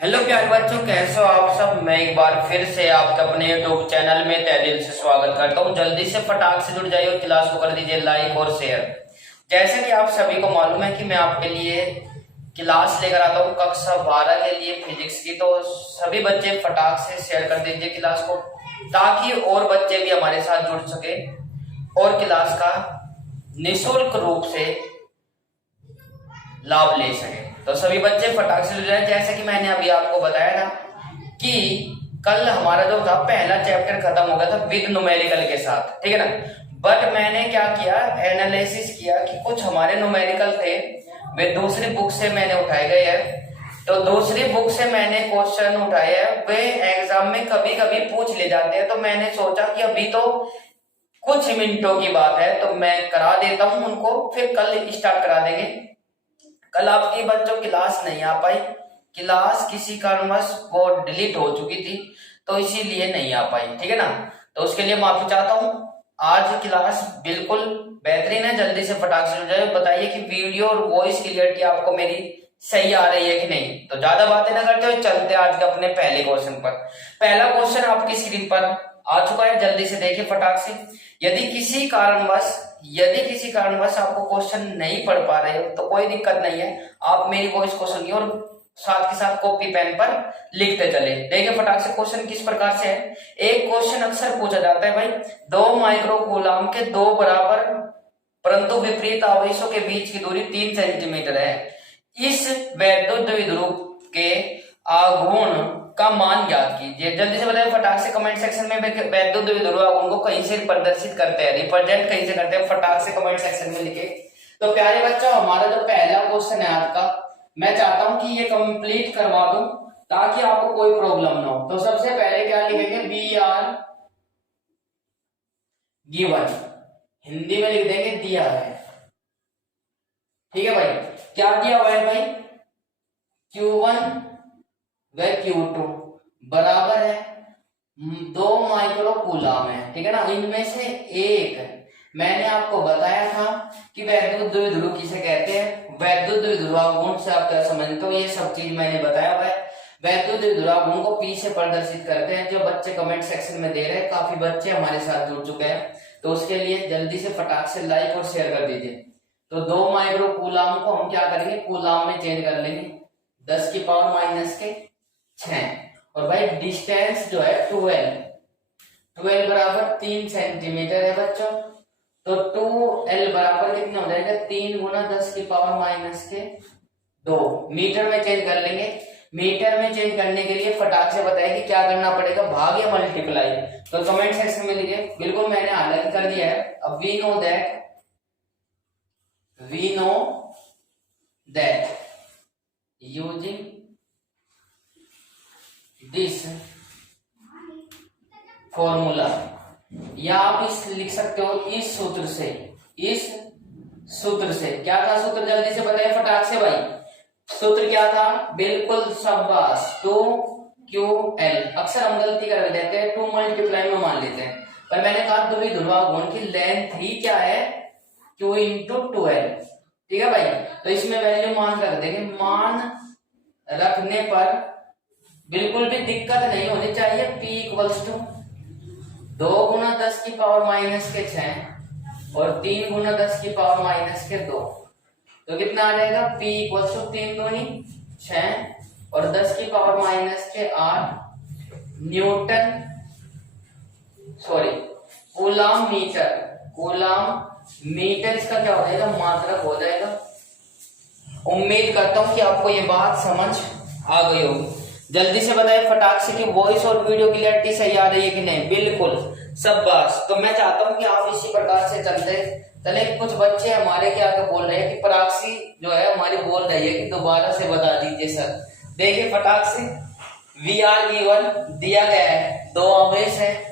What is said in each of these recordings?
Hello प्यारे बच्चों, कैसे हो आप सब। मैं एक बार फिर से आपके अपने यूट्यूब चैनल में तहे दिल से स्वागत करता हूं। जल्दी से फटाक से जुड़ जाइए और क्लास को कर दीजिए लाइक और शेयर। जैसे कि आप सभी को मालूम है कि मैं आपके लिए क्लास लेकर आता हूं कक्षा 12 के लिए फिजिक्स की। तो सभी बच्चे फटाक से शेयर कर दीजिए क्लास को, ताकि और बच्चे भी हमारे साथ जुड़ सके और क्लास का निःशुल्क रूप से लाभ ले सके। तो सभी बच्चे फटाक से जुड़ जाए। जैसे कि मैंने अभी आपको बताया था कि कल हमारा जो था पहला चैप्टर खत्म हो गया था विद न्यूमेरिकल के साथ, ठीक है ना। बट मैंने क्या किया, एनालिसिस किया कि कुछ हमारे न्यूमेरिकल थे वे दूसरी बुक से मैंने उठाए गए हैं। तो दूसरी बुक से मैंने क्वेश्चन उठाए हैं, वे एग्जाम में कभी कभी पूछ ले जाते हैं। तो मैंने सोचा कि अभी तो कुछ मिनटों की बात है तो मैं करा देता हूं उनको, फिर कल स्टार्ट करा देंगे। कल आपकी बच्चों क्लास नहीं आ पाई, क्लास किसी कारणवश वो डिलीट हो चुकी थी तो इसीलिए नहीं आ पाई, ठीक है ना। तो उसके लिए माफी चाहता हूं। आज क्लास बिल्कुल बेहतरीन है। जल्दी से फटाक से हो जाए, बताइए कि वीडियो और वॉइस क्लियरिटी आपको मेरी सही आ रही है कि नहीं। तो ज्यादा बातें ना करते हुए चलते आज के अपने पहले क्वेश्चन पर। पहला क्वेश्चन आपकी स्क्रीन पर आ चुका है, जल्दी से देखिए फटाक से। यदि किसी कारणवश आपको क्वेश्चन नहीं पढ़ पा रहे हो तो कोई दिक्कत नहीं है, आप मेरी वॉइस को सुनिए और साथ के साथ कॉपी पेन पर लिखते चले। देखिए फटाक से क्वेश्चन किस प्रकार से है। एक क्वेश्चन अक्सर पूछा जाता है भाई, 2 माइक्रोकूलम के 2 बराबर परंतु विपरीत आवेशों के बीच की दूरी 3 सेंटीमीटर है। इस वैद्युत द्विध्रुव के आघूर्ण का मान ज्ञात कीजिए। जल्दी से बताइए फटाक से कमेंट सेक्शन में। वैद्युत द्विध्रुव आघूर्ण को कहीं से प्रदर्शित करते हैं, रिप्रेजेंट कहीं से करते हैं, फटाक से कमेंट सेक्शन में लिखे। तो प्यारे बच्चों, हमारा जो पहला क्वेश्चन है आज का, मैं चाहता हूं कि ये कंप्लीट करवा दूं ताकि आपको कोई प्रॉब्लम ना हो। तो सबसे पहले क्या लिखेंगे, वी आर गिवन, हिंदी में लिख देंगे दिया है, ठीक है भाई। क्या दिया हुआ है भाई, Q1 व Q2 बराबर है 2 माइक्रोकूलम है, ठीक है ना। इनमें से एक मैंने आपको बताया था कि वैद्युत द्विध्रुव किसे कहते हैं। वैद्युत द्विध्रुवाघूर्ण से आप क्या समझते हो, ये सब चीज मैंने बताया हुआ है। वैद्युत द्विध्रुवाघूर्ण को P से प्रदर्शित करते हैं। जो बच्चे कमेंट सेक्शन में दे रहे हैं, काफी बच्चे हमारे साथ जुड़ चुके हैं, तो उसके लिए जल्दी से फटाक से लाइक और शेयर कर दीजिए। तो 2 माइक्रोकूलम को हम क्या करेंगे, कूलम में चेंज कर लेंगे, 10 की पावर माइनस के 6। और भाई डिस्टेंस जो है 12 बराबर 3 सेंटीमीटर है बच्चों। तो 2L बराबर कितना हो जाएगा, 3 गुना 10 की पावर माइनस के 2। मीटर में चेंज कर लेंगे। मीटर में चेंज करने के लिए फटाक से बताइए कि क्या करना पड़ेगा, भाग या मल्टीप्लाई। तो कमेंट सेक्शन में लिखिए। बिल्कुल मैंने हालांकि कर दिया है। अब we know that using this formula, या आप इस लिख सकते हो इस सूत्र से। क्या था सूत्र, जल्दी से बताइए फटाक से भाई। सूत्र क्या था, बिल्कुल शाबाश, 2QL। अक्सर हम गलती कर देते हैं, 2 मल्टीप्लाई में मान लेते हैं, पर मैंने कहा द्विध्रुवाघूर्ण की लेंथ ही क्या है, Q इंटू 2L, ठीक है भाई। तो इसमें वैल्यू मान रख देंगे। मान रखने पर बिल्कुल भी दिक्कत नहीं होनी चाहिए। P इक्वल्स टू 2 गुना 10 की पावर माइनस के 6 और 3 गुना 10 की पावर माइनस के 2। तो कितना आ जाएगा, P इक्वल्स टू 3 दूनी 6 और 10 की पावर माइनस के 8 कूलम मीटर। इसका क्या हो जाएगा, मात्रक हो जाएगा। उम्मीद करता हूं कि आपको ये बात समझ आ गई होगी। जल्दी से बताइए फटाक से कि वॉइस और वीडियो क्लियरिटी सही आ रही है कि नहीं। बिल्कुल शाबाश। तो मैं चाहता हूं कि आप इसी प्रकार से चले। कुछ बच्चे हमारे क्या बोल रहे हैं कि पराक्षी जो है हमारी बोल रही है कि दोबारा से बता दीजिए सर। देखिए फटाक से, वी आर गिवन दिया गया है, 2 आवेश है,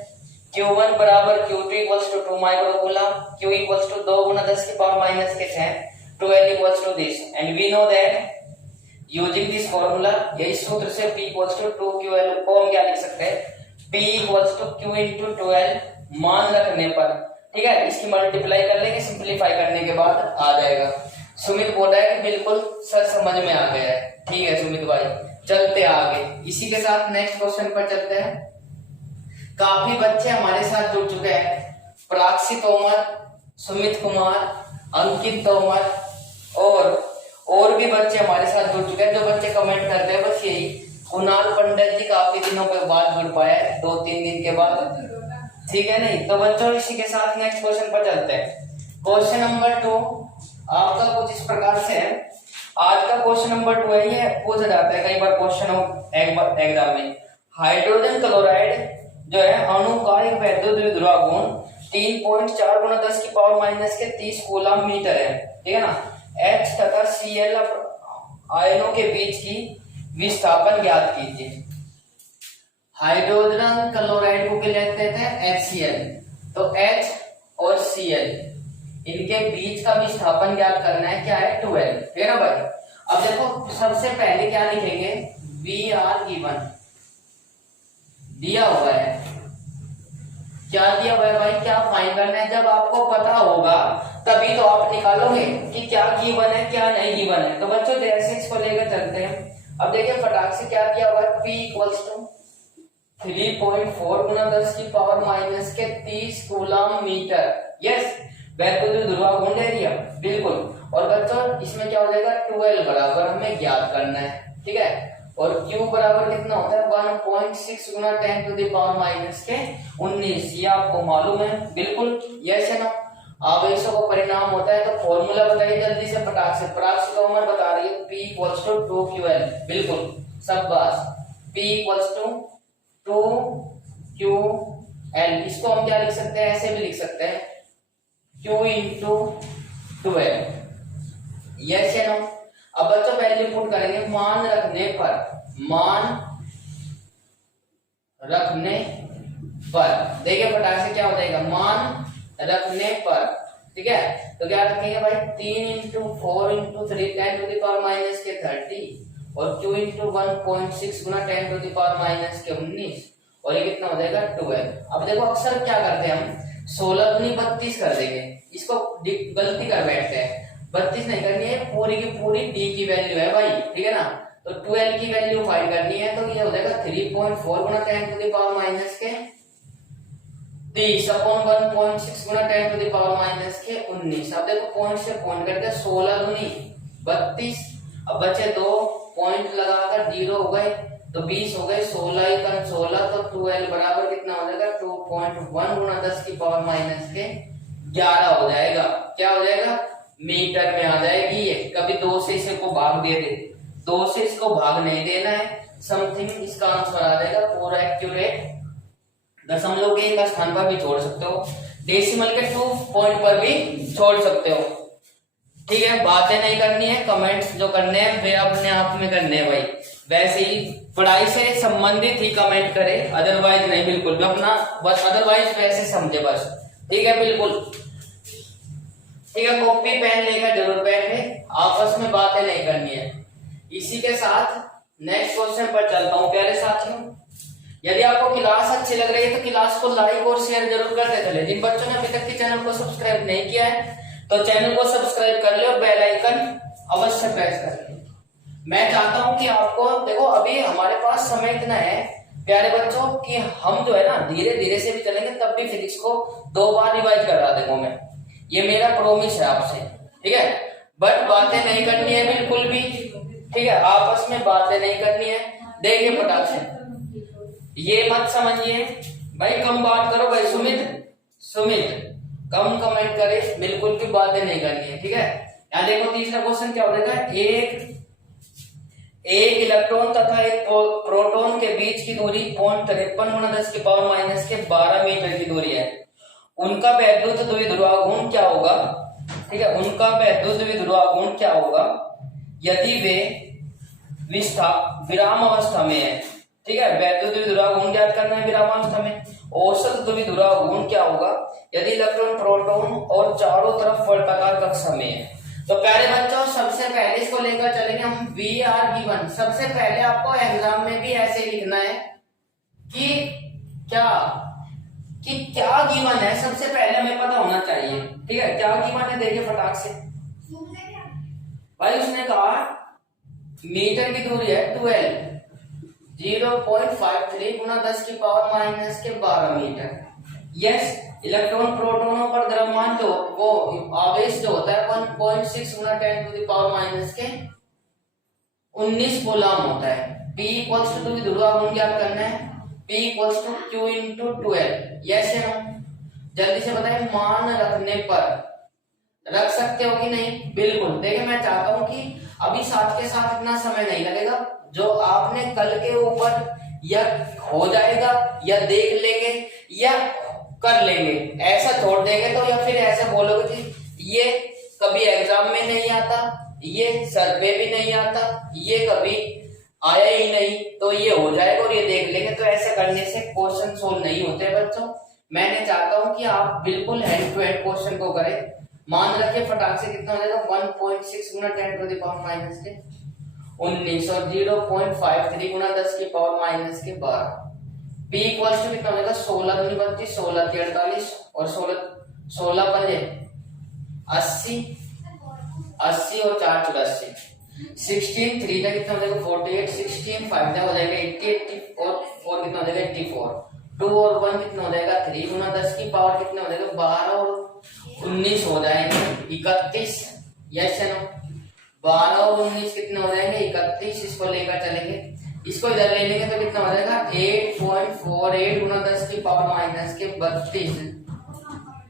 Q1 बराबर Q2 equals to 2 microcoulomb, Q equals to 2 गुना 10 की पावर माइनस के 6, 2L equals to this, and we know that using this formula, यही सूत्र से P इक्वल्स टू 2QL को हम क्या लिख सकते हैं, P equals to Q into 2L मान रखने पर, ठीक है। इसकी मल्टीप्लाई कर लेंगे, सिंप्लीफाई करने के बाद आ जाएगा। सुमित बोल रहा है कि बिल्कुल सर समझ में आ गया है, ठीक है सुमित भाई। चलते आगे, इसी के साथ नेक्स्ट क्वेश्चन पर चलते हैं। काफी बच्चे हमारे साथ जुड़ चुके हैं, प्राक्षी तोमर, सुमित कुमार, अंकित तोमर और भी बच्चे हमारे साथ जुड़ चुके हैं। जो बच्चे कमेंट करते हैं बस यही, कुणाल पंडित जी काफी दिनों के बाद जुड़ पाए, 2-3 दिन के बाद, ठीक है नहीं। तो बच्चों इसी के साथ नेक्स्ट क्वेश्चन पर चलते हैं। क्वेश्चन नंबर 2 आपका कुछ इस प्रकार से है। आज का क्वेश्चन नंबर 2 है, ये पूछा जाता है कई बार क्वेश्चन एग्जाम में। हाइड्रोजन क्लोराइड जो है अणु का एक वैद्युत द्विध्रुव गुण 3.4 × 10⁻³ कूलम मीटर है, ठीक है ना। H तथा Cl आयनों के बीच की विस्थापन ज्ञात कीजिए। हाइड्रोजन क्लोराइड को कहते थे HCl, तो H और Cl इनके बीच का विस्थापन ज्ञात करना है, क्या है 12, ठीक है ना भाई। अब देखो सबसे पहले क्या लिखेंगे, Vr गिवन दिया हुआ है, क्या दिया हुआ है भाई, क्या फाइंड करना है। जब आपको पता होगा तभी तो आप निकालोगे कि क्या गिवन है क्या नहीं गिवन है। तो बच्चों जैसे इसको लेकर चलते हैं। अब देखिए फटाक से क्या दिया हुआ है, P = 3.4 × 10⁻³ कूलम मीटर, यस वैद्युत ध्रुव गुण ले लिया, बिल्कुल। और बच्चों इसमें क्या हो जाएगा, 12 बराबर हमें ज्ञात करना है, ठीक है। और Q बराबर कितना होता है, 1.6 × 10⁻⁻19, ये आपको मालूम है, बिल्कुल यस है ना। आवेशों का परिणाम होता है, तो फॉर्मूला बताइए जल्दी से फटाक से। प्राक्षी तोमर बता रही है P = 2QL, बिल्कुल शाबाश, P = 2QL। इसको हम क्या लिख सकते हैं, ऐसे भी लिख सकते हैं, Q × 12, यस है ना। अब बच्चों वैल्यू पुट करेंगे, मान रखने पर देखिए फटाक से क्या हो जाएगा, मान रखने पर, ठीक है। तो क्या रखेंगे भाई, 3 × 4 × 3 10⁻⁻30 और Q × 1.6 × 10⁻⁻19 और ये कितना हो जाएगा 12। अब देखो अक्सर क्या करते हैं हम, 16 दूनी 32 कर देंगे, इसको गलती कर बैठते हैं। 32 नहीं करनी है, पूरी की पूरी D की वैल्यू है भाई, ठीक है ना। तो 12 की वैल्यू फाइंड करनी है, तो ये हो जाएगा 3.4 × 10⁻⁻30 अपॉन 1.6 × 10⁻⁻19। अब देखो पॉइंट से पॉइंट करके 16 दूनी 32, अब बचे 2 पॉइंट लगाकर 0 हो गए तो 20 हो गए, 16 × 16 तो 12 बराबर कितना हो जाएगा, 2.1 × 10⁻11 हो जाएगा। क्या हो जाएगा, मीटर में आ जाएगी ये। कभी 2 से इसको भाग दे दे, 2 से इसको भाग नहीं देना है, समथिंग इसका आंसर आ जाएगा पूरा एक्यूरेट। दशमलव के एक स्थान पर भी छोड़ सकते हो, डेसिमल के 2 पॉइंट पर भी छोड़ सकते हो, ठीक है। बातें नहीं करनी है, कमेंट्स जो करने हैं वे अपने आप में करने हैं भाई। वैसे ही पढ़ाई से संबंधित ही कमेंट करे, अदरवाइज नहीं, बिल्कुल भी अपना बस अदरवाइज वैसे समझे बस, ठीक है, बिल्कुल ठीक है। कॉपी पेन लेकर जरूर बैठे, आपस में बातें नहीं करनी है। इसी के साथ नेक्स्ट क्वेश्चन पर चलता हूं प्यारे साथियों। यदि आपको क्लास अच्छी लग रही है तो क्लास को लाइक और शेयर जरूर करते चले। जिन बच्चों ने अभी तक के चैनल को सब्सक्राइब नहीं किया है तो चैनल को सब्सक्राइब कर ले और बेल आइकन अवश्य प्रेस कर ले। मैं चाहता हूं कि आपको देखो, अभी हमारे पास समय इतना है प्यारे बच्चों कि हम जो है ना धीरे धीरे से भी चलेंगे, तब भी फिजिक्स को 2 बार रिवाइज करा दूंगा मैं, ये मेरा प्रॉमिस है आपसे, ठीक है। बट बातें नहीं करनी है बिल्कुल भी, ठीक है, आपस में बातें नहीं करनी है। देखिए फटाक से, ये मत समझिए भाई कम बात करो भाई, सुमित कम कमेंट करे, बिल्कुल भी बातें नहीं करनी है, ठीक है। यहाँ देखो तीसरा क्वेश्चन क्या हो जाएगा, एक इलेक्ट्रॉन तथा एक प्रोटॉन के बीच की दूरी 0.53 × 10⁻12 मीटर की दूरी है। उनका वैद्युत द्विध्रुव गुण क्या होगा, ठीक है, उनका वैद्युत द्विध्रुव गुण क्या होगा यदि वे विराम अवस्था में है, ठीक है। वैद्युत द्विध्रुव गुण ज्ञात करना है विराम अवस्था में। औसत द्विध्रुव गुण क्या होगा यदि इलेक्ट्रॉन प्रोटॉन और चारों तरफ वर्गाकार कक्षा में है। तो प्यारे बच्चों सबसे पहले इसको लेकर चलेंगे हम Vr गिवन। सबसे पहले आपको एग्जाम में भी ऐसे लिखना है कि क्या गिवन है, सबसे पहले हमें पता होना चाहिए, ठीक है। क्या गिवन है देखिए फटाक से भाई, उसने कहा मीटर की दूरी है 12, 0.53 गुना 10 की पावर माइनस के 12 मीटर। यस, इलेक्ट्रॉन प्रोटोनों पर द्रव्यमान जो वो आवेश जो होता है 1.6 गुना 10 टू द पावर माइनस के 19 कूलम होता है। P इक्वल्स टू द्विध्रुव आघूर्ण ज्ञात करना है, P equals to Q into 12। Yes या नो? जल्दी से बताइए, मान रखने पर रख सकते हो कि नहीं? बिल्कुल। देखिए मैं चाहता हूं कि अभी साथ के साथ इतना समय नहीं लगेगा, जो आपने कल के ऊपर या हो जाएगा या देख लेंगे या कर लेंगे, ऐसा छोड़ देंगे तो, या फिर ऐसा बोलोगे कि ये कभी एग्जाम में नहीं आता, ये सर पे भी नहीं आता, ये कभी आया ही नहीं, तो ये हो जाएगा और ये देख लेंगे, तो ऐसे करने से क्वेश्चन सोल्व नहीं होते बच्चों। मैंने चाहता हूं कि आप बिल्कुल हैंड टू हैंड क्वेश्चन को करें। मान रखिए फटाक से कितना हो जाएगा, 1.6 गुना 10 टू द पावर माइनस के 19 और 0.53 गुना 10 की पावर माइनस के 12। P इक्वल्स टू कितना हो जाएगा, 16 दूनी 32, 16 48 और 16 पंजे 80, 80 और 4 84, 16 3 का कितना हो जाएगा 48, 16 5 का हो जाएगा 80, 80 और 4 कितना हो जाएगा 84, 2 और 1 कितना हो जाएगा 3 गुना 10 की पावर कितना हो जाएगा 12 और 19 हो जाएंगे 31। Yes no? 12 और 19 कितने हो जाएंगे 31। इसको लेकर चलेंगे, इसको इधर ले लेंगे तो कितना हो जाएगा 8.48 गुना 10 की पावर माइनस के 32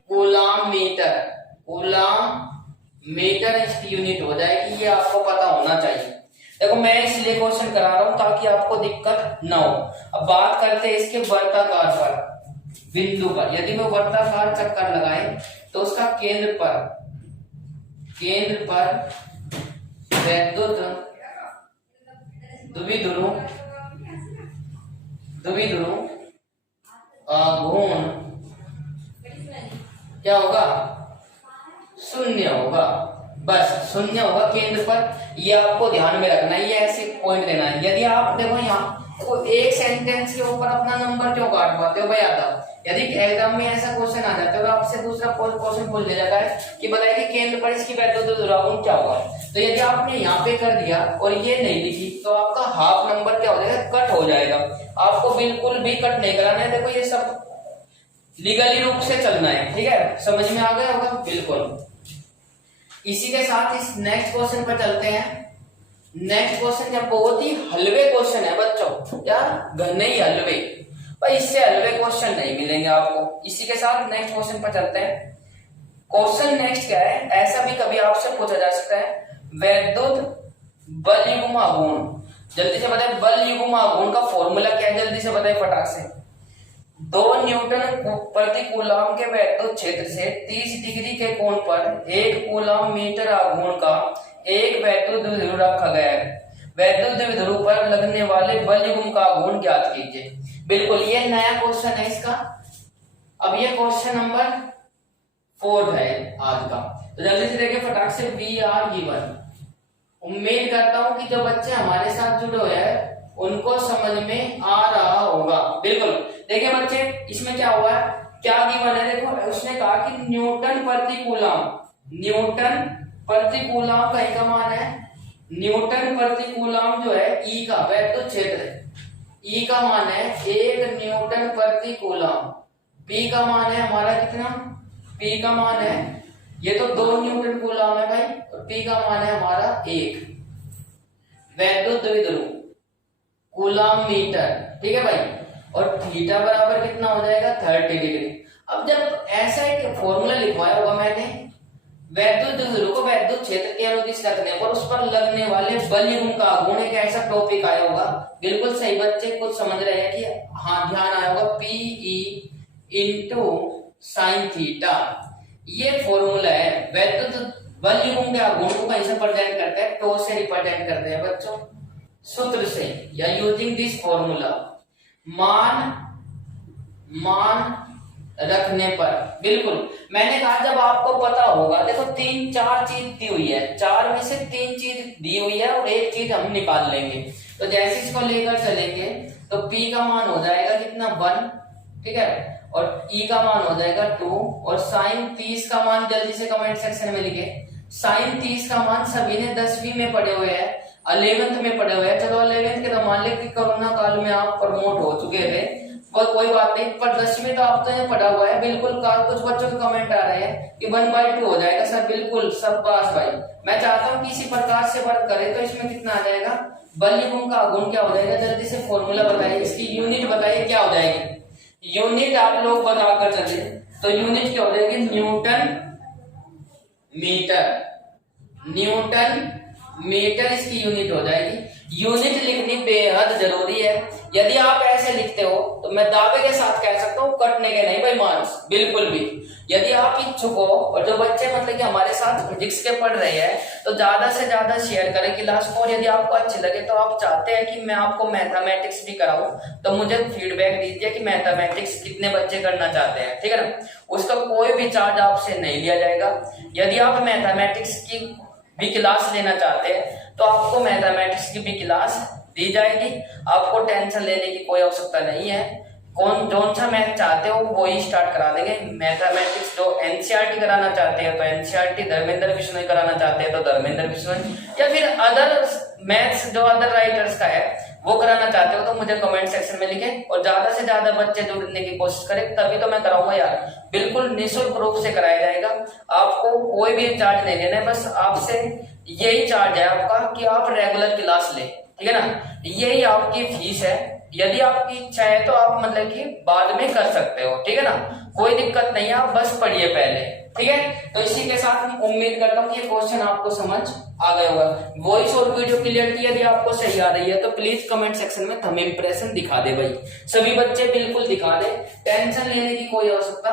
कूलम मीटर। कूलम मीटर इसकी यूनिट हो जाएगी, ये आपको पता होना चाहिए। देखो मैं इसलिए क्वेश्चन करा रहा हूं ताकि आपको दिक्कत ना हो। अब बात करते हैं इसके वर्ताकार पर, बिंदु पर। यदि वो वर्ताकार चक्कर लगाए तो उसका केंद्र पर वैद्युत द्विध्रुव आघूर्ण क्या होगा, शून्य होगा। बस शून्य होगा केंद्र पर, ये आपको ध्यान में रखना है, ये ऐसे पॉइंट देना है। यदि आप देखो यहाँ तो एक सेंटेंस के ऊपर अपना नंबर क्यों काट पाते हो भाई आता। यदि एग्जाम में ऐसा क्वेश्चन आ जाता है और आपसे दूसरा क्वेश्चन पूछ लिया जाता है कि बताइए कि केंद्र पर इसकी वैद्युत द्विध्रुव क्या होगा, तो यदि आपने यहाँ पे कर दिया और ये नहीं लिखी तो आपका हाफ नंबर क्या हो जाएगा, कट हो जाएगा। आपको बिल्कुल भी कट नहीं कराना है। देखो ये सब लीगली रूप से चलना है, ठीक है? समझ में आ गया होगा बिल्कुल। इसी के साथ इस नेक्स्ट क्वेश्चन पर चलते हैं। नेक्स्ट क्वेश्चन क्या बहुत ही हलवे क्वेश्चन है बच्चों, यार घने ही हलवे, भाई इससे हलवे क्वेश्चन नहीं मिलेंगे आपको। इसी के साथ नेक्स्ट क्वेश्चन पर चलते हैं। क्वेश्चन नेक्स्ट क्या है, ऐसा भी कभी आपसे पूछा जा सकता है, वैद्युत बल युग्म आघूर्ण। जल्दी से बताए बल युग्म आघूर्ण का फॉर्मूला क्या है, जल्दी से बताए फटाक से। 2 न्यूटन प्रति कूलम के वैद्युत क्षेत्र से 30 डिग्री के कोण पर 1 कूलम मीटर आघूर्ण का एक वैद्युत द्विध्रुव रखा गया है। वैद्युत द्विध्रुव पर लगने वाले बल युग्म का आघूर्ण ज्ञात कीजिए। बिल्कुल ये नया क्वेश्चन है इसका। अब ये क्वेश्चन नंबर 4 है आज का, तो जल्दी से देखिए फटाक से। We are given. उम्मीद करता हूं कि जो बच्चे हमारे साथ जुड़े हुए हैं उनको समझ में आ रहा होगा। बिल्कुल देखिए बच्चे, इसमें क्या हुआ है, क्या गिवन है, देखो उसने कहा कि न्यूटन प्रति कूलम, न्यूटन प्रति कूलम का ही का मान है, न्यूटन प्रति कूलम जो है ई का वैद्युत क्षेत्र है, ई का मान है 1 न्यूटन प्रति कूलम। पी का मान है हमारा कितना, पी का मान है, ये तो 2 न्यूटन कूलम है भाई, और पी का मान है हमारा 1 वैद्युत द्विध्रुव कूलम मीटर, ठीक है भाई। और थीटा बराबर कितना हो जाएगा 30 डिग्री। अब जब ऐसा एक फॉर्मूला लिखवाया होगा मैंने, वैद्युत द्विध्रुव को वैद्युत क्षेत्र के अनुदिश रखने पर उस पर लगने वाले बल युग्म का आघूर्ण, एक ऐसा टॉपिक आया होगा। बिल्कुल सही बच्चे, कुछ समझ रहे हैं कि हाँ ध्यान आया होगा, पीई इंटू साइन थीटा, ये फॉर्मूला है। वैद्युत बल युग्म के आघूर्ण को कहीं से रिप्रेजेंट करते हैं, टो से रिप्रेजेंट करते हैं बच्चों, सूत्र से या यूजिंग दिस फॉर्मूला। मान रखने पर, बिल्कुल मैंने कहा जब आपको पता होगा, देखो 3-4 चीज दी हुई है, 4 में से 3 चीज दी हुई है और एक चीज हम निकाल लेंगे। तो जैसे इसको लेकर चलेंगे तो P का मान हो जाएगा कितना 1, ठीक है, और E का मान हो जाएगा 2, और साइन 30 का मान जल्दी से कमेंट सेक्शन में लिखे। साइन 30 का मान सभी ने 10वीं में पढ़े हुए हैं, 11th में पढ़े हुए हैं। चलो 11th के तो मान ले कि कोरोना काल में आप प्रमोट हो चुके थे, पर कोई बात नहीं, पर 10वीं तो आप तो ये पढ़ा हुआ है बिल्कुल। कुछ बच्चों के कमेंट आ रहे हैं कि 1/2 हो जाएगा सर, बिल्कुल शाबाश भाई। मैं चाहता हूँ कि इसी प्रकार से वर्क करे तो इसमें कितना आ जाएगा, बल्ली गुण का गुण क्या हो जाएगा, जल्दी से फॉर्मूला बताइए, इसकी यूनिट बताइए क्या हो जाएगी। यूनिट आप लोग बताकर चले तो यूनिट क्या हो जाएगी, न्यूटन मीटर, न्यूटन मीटर इसकी यूनिट हो जाएगी। यूनिट लिखनी बेहद जरूरी है। यदि आप ऐसे लिखते हो तो मैं दावे के साथ कह सकता हूँ कटने के नहीं भाई मार्क्स, बिल्कुल भी। यदि आप इच्छुक हो और जो बच्चे मतलब कि हमारे साथ फिजिक्स के पढ़ रहे हैं तो ज्यादा से ज्यादा शेयर करें क्लास को, और यदि आपको अच्छी लगे तो आप चाहते हैं कि मैं आपको मैथमेटिक्स भी कराऊं तो मुझे फीडबैक दीजिए कि मैथमेटिक्स कितने बच्चे करना चाहते हैं, ठीक है ना। उसका कोई भी चार्ज आपसे नहीं लिया जाएगा। यदि आप मैथमेटिक्स की भी क्लास लेना चाहते हैं तो आपको मैथमेटिक्स की भी क्लास दी जाएगी, आपको टेंशन लेने की कोई आवश्यकता नहीं है। कौन सा मैथ चाहते हो वो ही स्टार्ट करा देंगे। मैथमेटिक्स जो एनसीईआरटी कराना चाहते हैं तो एनसीईआरटी, धर्मेंद्र बिश्नोई कराना चाहते हैं तो धर्मेंद्र बिश्नोई, या फिर अदर मैथ्स जो अदर राइटर्स का है वो कराना चाहते हो तो मुझे कमेंट सेक्शन में लिखें, और ज्यादा से ज्यादा बच्चे जुड़ने की कोशिश करें, तभी तो मैं कराऊंगा यार। बिल्कुल निःशुल्क रूप से कराया जाएगा, आपको कोई भी चार्ज नहीं देना है, बस आपसे यही चार्ज है आपका कि आप रेगुलर क्लास ले, ठीक है ना। यही आपकी फीस है। यदि आपकी इच्छा है तो आप मतलब कि बाद में कर सकते हो, ठीक है ना, कोई दिक्कत नहीं है, आप बस पढ़िए पहले, ठीक है। तो इसी के साथ उम्मीद करता हूँ कि ये क्वेश्चन आपको समझ आ गया होगा। वॉइस और वीडियो क्लियरिटी यदि आपको सही आ रही है तो प्लीज कमेंट सेक्शन में थंब इंप्रेशन दिखा दे भाई, सभी बच्चे बिल्कुल दिखा दे, टेंशन लेने की कोई आवश्यकता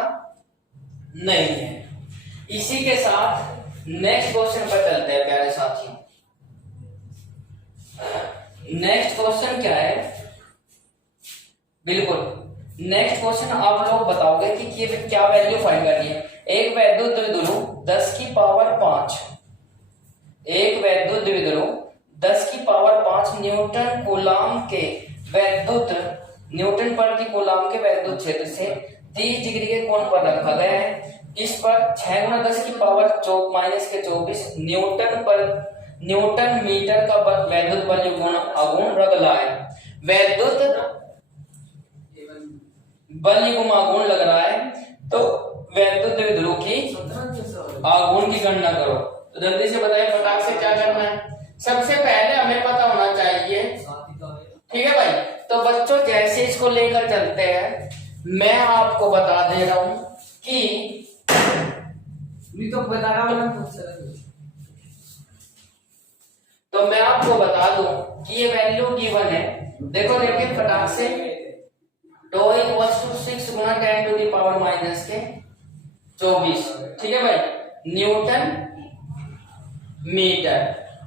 नहीं है। इसी के साथ नेक्स्ट क्वेश्चन पर चलते हैं प्यारे साथियों। नेक्स्ट क्वेश्चन क्या है, बिल्कुल नेक्स्ट क्वेश्चन आप लोग बताओगे कि क्या वैल्यू फाइंड करनी है। एक वैद्युत द्विध्रुव 10 की पावर 5, एक वैद्युत द्विध्रुव 10 की पावर 5 न्यूटन कूलाम के वैद्युत, न्यूटन प्रति कूलाम के वैद्युत क्षेत्र से 30 डिग्री के कोण पर रखा गया है। इस पर 6 गुना 10 की पावर -24 न्यूटन मीटर का वैद्युत बल गुण आघूर्ण लग रहा है। वैद्युत बल गुण आघूर्ण लग रहा है तो वैद्युत द्विध्रुव की आघूर्ण की गणना करो। तो जल्दी से बताइए फटाक से क्या करना है। सबसे पहले हमें पता होना चाहिए, ठीक है भाई। तो बच्चों जैसे इसको लेकर चलते हैं, मैं आपको बता दे रहा हूं कि तो बता रहा हूं, तो मैं आपको बता दूं कि ये वैल्यू गिवन है। देखो देखिए फटाक से, τ = 6 गुना 10⁻⁻24, ठीक है भाई, न्यूटन मीटर।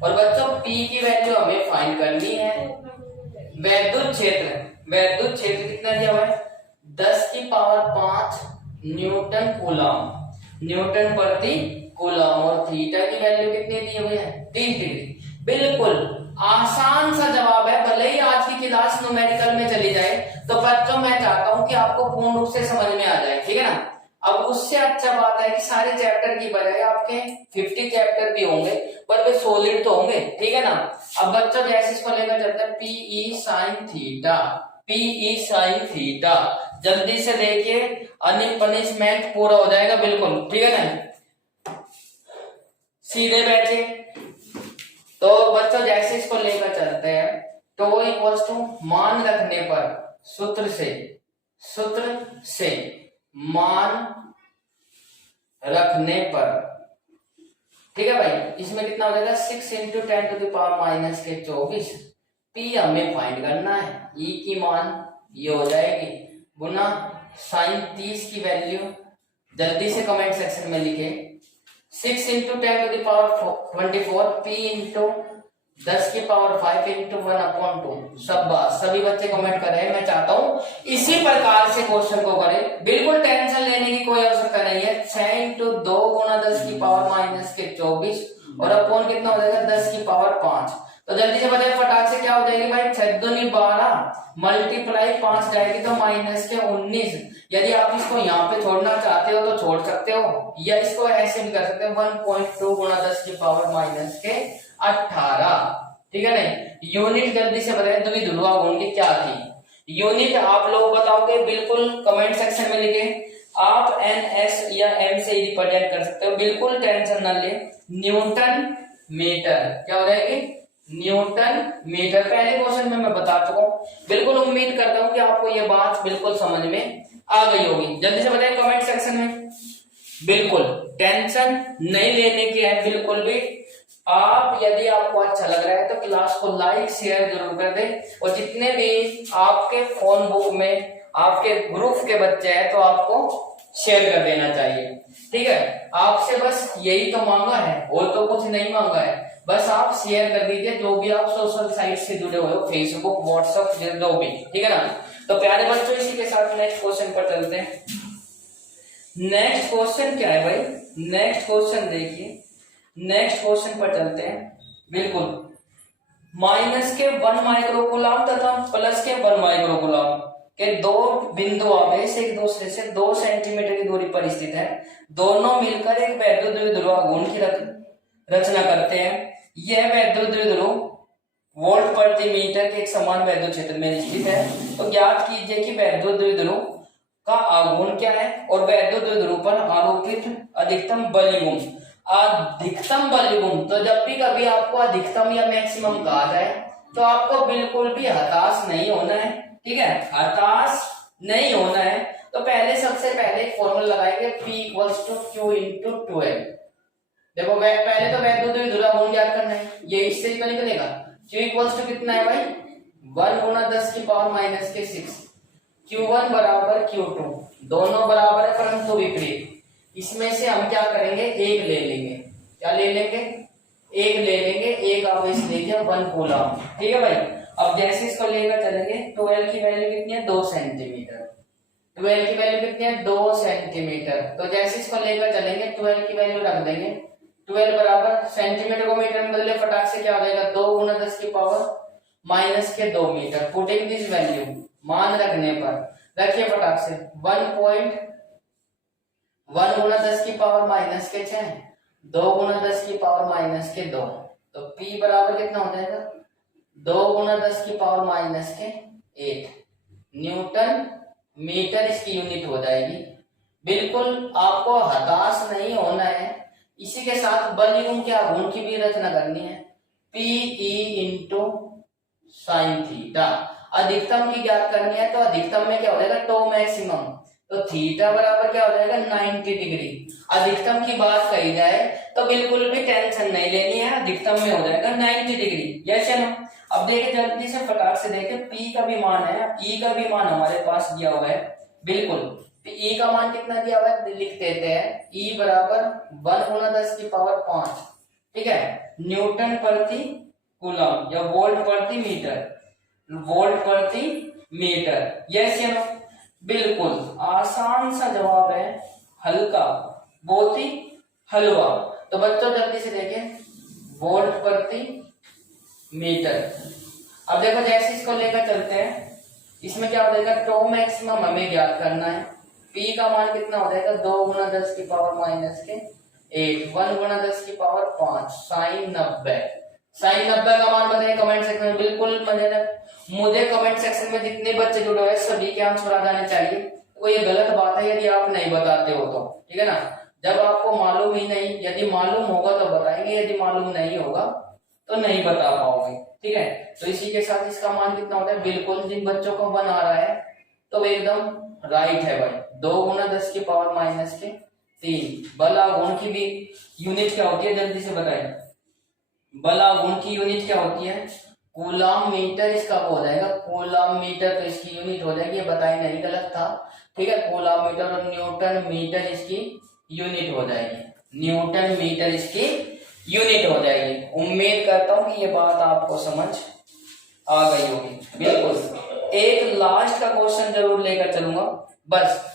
और बच्चों P की वैल्यू हमें फाइंड करनी है। वैद्युत क्षेत्र कितना दिया हुआ है, 10 की पावर 5 न्यूटन कूलाम, न्यूटन प्रति कूलाम, और थीटा की वैल्यू कितनी दी हुई है, 30 डिग्री। बिल्कुल आसान सा जवाब है, भले ही आज की क्लास न्यूमेरिकल में चली जाए तो बच्चों मैं चाहता हूं कि आपको पूर्ण रूप से समझ में आ जाए, ठीक है ना। अब उससे अच्छा बात है कि सारे चैप्टर की बजाय आपके 50 चैप्टर भी होंगे पर वे सॉलिड तो होंगे, ठीक है ना। अब बच्चों जैसे इसको लेकर चलते हैं PE sin थीटा, जल्दी से देखिए पनिशमेंट पूरा हो जाएगा, बिल्कुल ठीक है ना, सीधे बैठे। तो बच्चों जैसे इसको लेकर चलते हैं, तो मान रखने पर सूत्र से मान रखने पर, ठीक है भाई, इसमें कितना हो जाएगा 6 × 10⁻⁻24। P हमें फाइंड करना है, E की मान ये हो जाएगी गुना sin 30 की वैल्यू, जल्दी से कमेंट सेक्शन में लिखे 6 × 10⁻24 P × 10 की पावर 5 × 1/2। सभी बच्चे कमेंट कर रहे हैं, मैं चाहता हूं इसी प्रकार से क्वेश्चन को करें, बिल्कुल टेंशन लेने की कोई आवश्यकता नहीं है। 6 × 2 गुना 10 की पावर -24 और अपॉन कितना हो जाएगा 10 की पावर 5। तो जल्दी से बताइए फटाक से क्या हो जाएगी भाई, 6 दूनी 12 मल्टीप्लाई 5 जाएगी तो -19। यदि आप इसको यहाँ पे छोड़ना चाहते हो तो छोड़ सकते हो, या इसको ऐसे भी कर सकते हो 1.2 गुना 10 की पावर -18। ठीक है नहीं। यूनिट जल्दी से बताएं द्विध्रुव आघूर्ण की क्या थी। यूनिट आप लोग बताओगे बिल्कुल कमेंट सेक्शन में लिखे। आप एन एस या एम से रिप्रेजेंट कर सकते हो, बिल्कुल टेंशन ना ले। न्यूटन मीटर क्या हो जाएगी, न्यूटन मीटर। पहले क्वेश्चन में मैं बता चुका हूँ। बिल्कुल उम्मीद करता हूँ कि आपको ये बात बिल्कुल समझ में आ गई होगी। जल्दी से बताएं कमेंट सेक्शन में। बिल्कुल टेंशन नहीं लेने की है बिल्कुल भी। आप यदि आपको अच्छा लग रहा है तो क्लास को लाइक शेयर जरूर कर दें, और जितने भी आपके फोन बुक में आपके ग्रुप के बच्चे हैं तो आपको शेयर कर देना चाहिए। ठीक है, आपसे बस यही तो मांगा है, और तो कुछ नहीं मांगा है। बस आप शेयर कर दीजिए जो भी आप सोशल साइट से जुड़े हुए हो, फेसबुक व्हाट्सएप जो भी, ठीक है ना। तो प्यारे बच्चों इसी के साथ नेक्स्ट क्वेश्चन पर चलते हैं। नेक्स्ट क्वेश्चन क्या है भाई, नेक्स्ट क्वेश्चन देखिए, नेक्स्ट क्वेश्चन पर चलते हैं। बिल्कुल माइनस के 1 माइक्रोकूलम तथा प्लस के 1 माइक्रोकूलम के दो बिंदु आवेश एक दूसरे से 2 सेंटीमीटर की दूरी पर स्थित है। दोनों मिलकर एक वैद्युत द्विध्रुव आघूर्ण की रचना करते हैं। यह वैद्युत द्विध्रुव वोल्ट प्रति मीटर के एक समान वैद्युत क्षेत्र में स्थित है। तो ज्ञात कीजिए कि वैद्युत द्विध्रुव का आघूर्ण क्या है और वैद्युत द्विध्रुव पर आरोपित अधिकतम बल गुण। अधिकतम बल गुण, तो जब भी कभी आपको अधिकतम या मैक्सिमम कहा जाए तो आपको बिल्कुल भी हताश नहीं होना है। ठीक है, हताश नहीं होना है। तो पहले सबसे पहले एक फॉर्मूला लगाएंगे, P equals to Q into 12। देखो पहले तो वैद्युत द्विध्रुव आघूर्ण ज्ञात करना है, ये इससे ही तो निकलेगा। Q इक्वल्स टू कितना है भाई, 1 गुना 10 की पावर माइनस के 6। Q1 बराबर Q2, दोनों बराबर है परंतु विपरीत। इसमें से हम क्या करेंगे, एक ले लेंगे। क्या ले लेंगे, एक ले लेंगे, एक आवेश लेंगे 1 कूलम। ठीक है भाई। अब जैसे इसको लेकर चलेंगे, 12 की वैल्यू कितनी है, 2 सेंटीमीटर। 12 की वैल्यू कितनी है, 2 सेंटीमीटर। तो जैसे इसको लेकर चलेंगे 12 की वैल्यू रख देंगे। 12 बराबर सेंटीमीटर को मीटर में बदले फटाक से क्या हो जाएगा, 2 गुना 10 की पावर माइनस के 2 मीटर। पुटिंग दिस वैल्यू, मान रखने पर रखिए फटाक से 1 गुना 10 की पावर माइनस के 6, 2 गुना 10 की पावर माइनस के 2। तो P बराबर कितना हो जाएगा, 2 गुना 10 की पावर माइनस के 8 न्यूटन मीटर इसकी यूनिट हो जाएगी। बिल्कुल आपको हताश नहीं होना है। इसी के साथ बल गुण के आघूर्ण की भी रचना करनी है, PE इंटू साइन थीटा। अधिकतम की ज्ञात करनी है, तो अधिकतम में क्या हो जाएगा, टो मैक्सिमम। तो थीटा बराबर क्या हो जाएगा, 90 डिग्री। अधिकतम की बात कही जाए तो बिल्कुल भी टेंशन नहीं लेनी है, अधिकतम में हो जाएगा 90 डिग्री। यस या नो। अब देखिए जल्दी से फटाक से देखें, P का भी मान है, E का भी मान हमारे पास दिया हुआ है। बिल्कुल E का मान कितना दिया हुआ है, लिख देते हैं। E बराबर 1 गुना 10 की पावर 5, ठीक है, न्यूटन प्रति कूलम या वोल्ट प्रति मीटर, वोल्ट प्रति मीटर। यस या नो। बिल्कुल आसान सा जवाब है, हल्का, बहुत ही हलवा। तो बच्चों जल्दी से देखें, वोल्ट प्रति मीटर। अब देखो जैसे इसको लेकर चलते हैं, इसमें क्या हो जाएगा, टो मैक्सिमम हमें ज्ञात करना है। P का मान कितना हो जाएगा, 2 गुना 10 की पावर माइनस के 8, 1 गुना 10 की पावर 5, साइन 90। साइन 90 का मान बताइए कमेंट सेक्शन में। बिल्कुल मुझे कमेंट सेक्शन में जितने बच्चे जुड़े हुए सभी के आंसर आ जाने चाहिए। तो ये गलत बात है यदि आप नहीं बताते हो तो, ठीक है ना। जब आपको मालूम ही नहीं, यदि मालूम होगा तो बताएंगे, यदि मालूम नहीं होगा तो नहीं बता पाओगे। ठीक है, तो इसी के साथ इसका मान कितना होता है, बिल्कुल जिन बच्चों को बना रहा है तो एकदम राइट है भाई, 2 गुना 10 की पावर माइनस के 3। बल आघूर्ण की भी यूनिट क्या होती है, जल्दी से बताइए। बल आघूर्ण की यूनिट क्या होती है, कूलम मीटर। इसका हो जाएगा कूलम मीटर, तो इसकी यूनिट हो जाएगी, ये बताई नहीं, गलत था। ठीक है, कूलम मीटर और न्यूटन मीटर इसकी यूनिट हो जाएगी, न्यूटन मीटर इसकी यूनिट हो जाएगी। उम्मीद करता हूं कि ये बात आपको समझ आ गई होगी। बिल्कुल एक लास्ट का क्वेश्चन जरूर लेकर चलूंगा, बस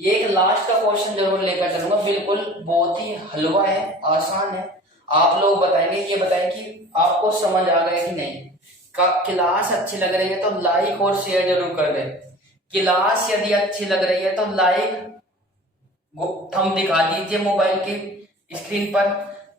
एक लास्ट का क्वेश्चन जरूर लेकर चलूंगा। बिल्कुल बहुत ही हलवा है, आसान है। आप लोग बताएंगे, ये बताएं कि आपको समझ आ गया कि नहीं। क्लास अच्छी लग रही है तो लाइक और शेयर जरूर कर दें। क्लास यदि अच्छी लग रही है तो लाइक थंब दिखा दीजिए मोबाइल की स्क्रीन पर,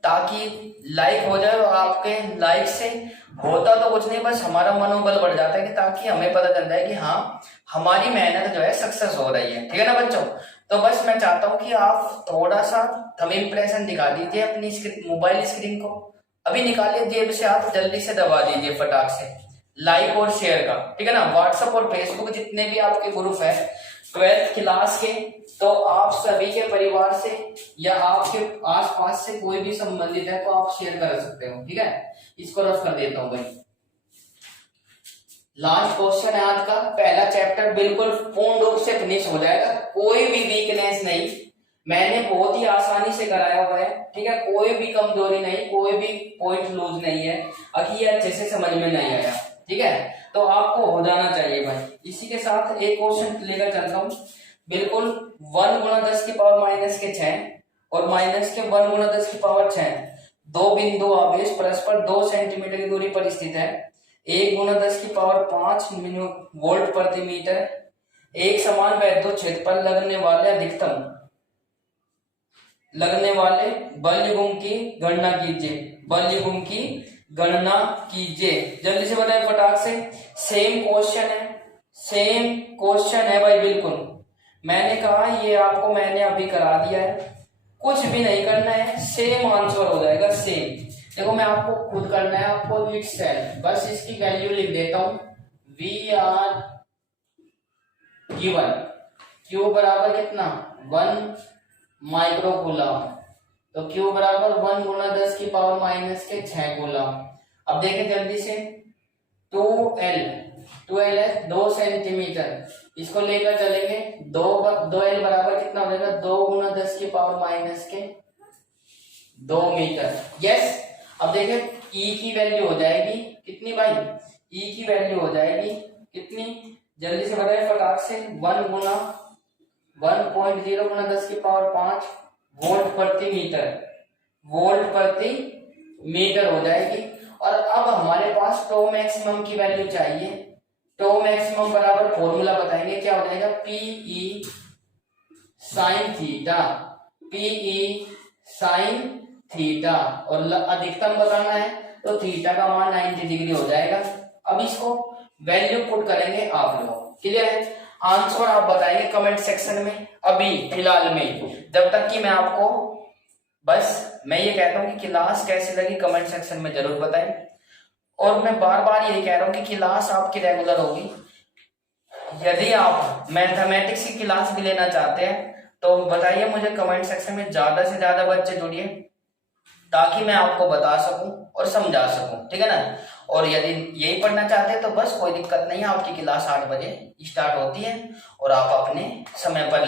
ताकि लाइक हो जाए, और आपके लाइक से होता तो कुछ नहीं, बस हमारा मनोबल बढ़ जाता है कि ताकि हमें पता चल जाए कि हाँ हमारी मेहनत जो है सक्सेस हो रही है। ठीक है ना बच्चों? तो बस मैं चाहता हूँ कि आप थोड़ा सा थंब इम्प्रेशन दिखा दीजिए अपनी मोबाइल स्क्रीन को, अभी निकालिए जेब से, आप जल्दी से दबा दीजिए फटाक से लाइक और शेयर का। ठीक है ना? व्हाट्सएप और फेसबुक जितने भी आपके ग्रुप है 12th क्लास के, तो आप सभी के परिवार से या आपके आसपास से कोई भी संबंधित है तो आप शेयर कर सकते हो। ठीक है? इसको रफ कर देता हूं भाई। लास्ट क्वेश्चन है आज का, पहला चैप्टर बिल्कुल पूर्ण रूप से फिनिश हो जाएगा, कोई भी वीकनेस नहीं, मैंने बहुत ही आसानी से कराया हुआ है। ठीक है? कोई भी कमजोरी नहीं, कोई भी पॉइंट लूज नहीं है, अभी ये अच्छे से समझ में नहीं आया। ठीक है? तो आपको हो जाना चाहिए भाई। इसी के साथ एक क्वेश्चन लेकर चलता हूं, बिल्कुल 1 गुणा 10 की पावर माइनस के 6 और माइनस के 1 गुणा 10 की पावर 6, दो बिंदु आवेश परस्पर 2 सेंटीमीटर की दूरी पर स्थित है, 1 गुणा 10 की पावर 5 वोल्ट प्रति मीटर, एक समान वैद्युत क्षेत्र पर लगने वाले बल युग्म की गणना कीजिए। बल युग्म की गणना कीजिए, जल्दी से बताएं फटाक से। सेम क्वेश्चन है भाई, बिल्कुल मैंने कहा ये आपको मैंने अभी करा दिया है, कुछ भी नहीं करना है, सेम आंसर हो जाएगा सेम। देखो मैं आपको खुद करना है, आपको इट सेल्फ, बस इसकी वैल्यू लिख देता हूं, वी आर गिवन क्यू बराबर कितना 1 माइक्रो कूलम, तो क्यू बराबर 1 गुणा 10 की पावर माइनस के 6 कूलम। अब देखें जल्दी से, 2L है 2 सेंटीमीटर, इसको लेकर चलेंगे 2L बराबर कितना हो जाएगा 2 गुणा 10 की पावर माइनस के 2 मीटर। यस, अब देखें E की वैल्यू हो जाएगी कितनी भाई, E की वैल्यू हो जाएगी कितनी, जल्दी से बताइए फटाक से, 1 गुणा 1.0 गुणा 10 की पावर 5 वोल्ट प्रति मीटर हो जाएगी। और अब हमारे पास टो मैक्सिमम की वैल्यू चाहिए, टो मैक्सिमम बराबर फॉर्मूला बताएंगे, क्या हो जाएगा PE साइन थीटा, और अधिकतम बताना है तो थीटा का मान 90 डिग्री हो जाएगा। अब इसको वैल्यू पुट करेंगे आप लोग, क्लियर है? आंसर आप बताएंगे कमेंट सेक्शन में, अभी फिलहाल में, जब तक कि मैं आपको बस मैं ये कहता हूं कि क्लास कैसी लगी कमेंट सेक्शन में जरूर बताएं। और मैं बार बार यही कह रहा हूं कि क्लास आपकी रेगुलर होगी। यदि आप मैथमेटिक्स की क्लास भी लेना चाहते हैं तो बताइए मुझे कमेंट सेक्शन में, ज्यादा से ज्यादा बच्चे जुड़िए ताकि मैं आपको बता सकूं और समझा सकूं। ठीक है ना? और यदि यही पढ़ना चाहते हैं तो बस कोई दिक्कत नहीं है, आपकी क्लास 8 बजे स्टार्ट होती है और आप अपने समय पर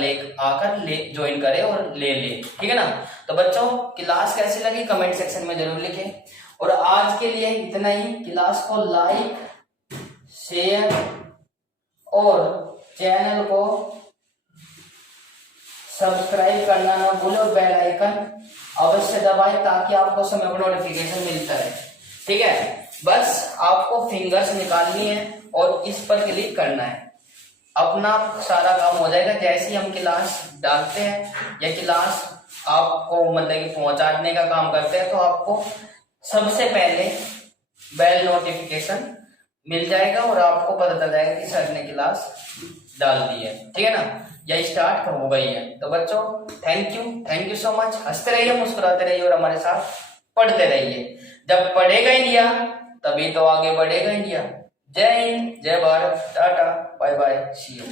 ज्वाइन करें और ले लें। ठीक है ना? तो बच्चों क्लास कैसी लगी कमेंट सेक्शन में जरूर लिखें। और आज के लिए इतना ही, क्लास को लाइक शेयर और चैनल को सब्सक्राइब करना ना भूलें और बेल आइकन अवश्य दबाएं ताकि आपको समय पर नोटिफिकेशन मिलता रहे। ठीक है? बस आपको फिंगर्स निकालनी है और इस पर क्लिक करना है, अपना सारा काम हो जाएगा। जैसे ही हम क्लास डालते हैं या क्लास आपको मतलब कि पहुंचाने का काम करते हैं तो आपको सबसे पहले बेल नोटिफिकेशन मिल जाएगा और आपको पता चल जाएगा कि सर ने क्लास डाल दी है। ठीक है ना? या स्टार्ट हो गई है। तो बच्चों थैंक यू सो मच। हंसते रहिए, मुस्कुराते रहिए और हमारे साथ पढ़ते रहिए। जब पढ़ेगा इंडिया तभी तो आगे बढ़ेगा इंडिया। जय हिंद, जय Bharat, tata, bye bye, see you.